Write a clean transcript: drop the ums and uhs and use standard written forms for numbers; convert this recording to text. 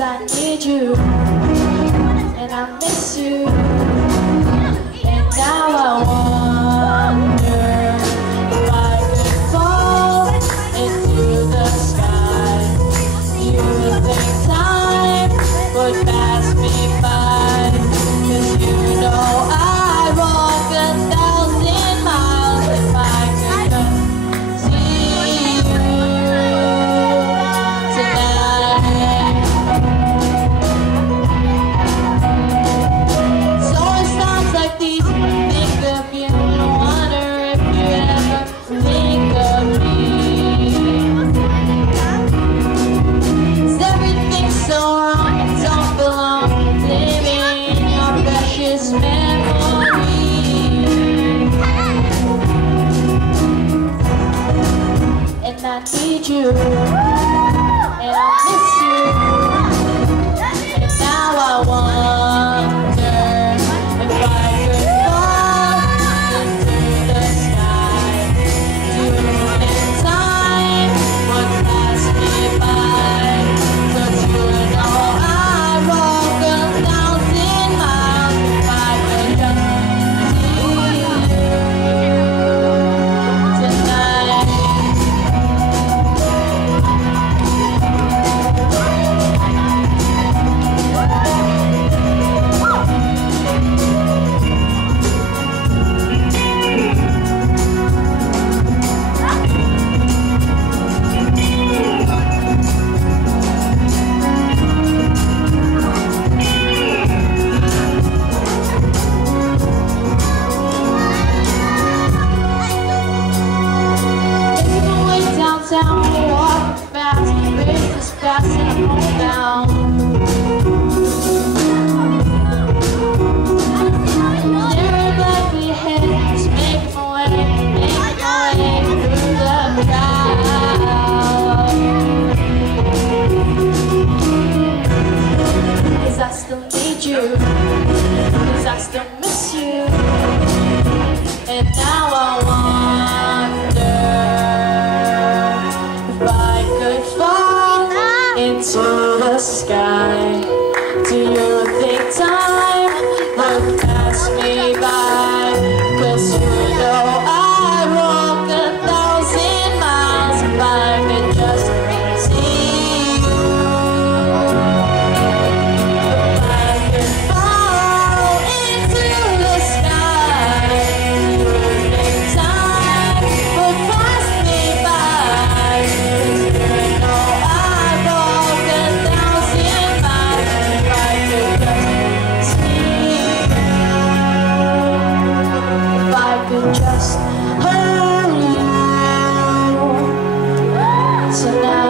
'cause I need you and I miss you, and now I wonder if I could fall into the sky. You think time would pass me by, 'cause you know I'd walk 1,000 miles if I could just see you tonight. So it's times like these, think of you and wonder if you ever think of me. 'Cause everything's so wrong, don't belong, living in your precious memory. And I need you, and I miss you, and now I wonder if I could fall into the sky. Do you think time would pass me by? 'Cause you know I'd walk 1,000 miles if I could just see you tonight. Downtown, walk fast, race is fast and I'm homebound. Staring blankly ahead, just making my way through the crowd. 'Cause I still need you, 'cause I still miss you, and now I wonder if I could fall into the sky. Do you think time would pass me by? 'Cause you know I'd walk 1,000 miles if I could just see you. If I could fall into the sky, do you think time would pass me by? 'Cause you know I'd walk 1,000 miles if I could just see you. If I could just hold you tonight.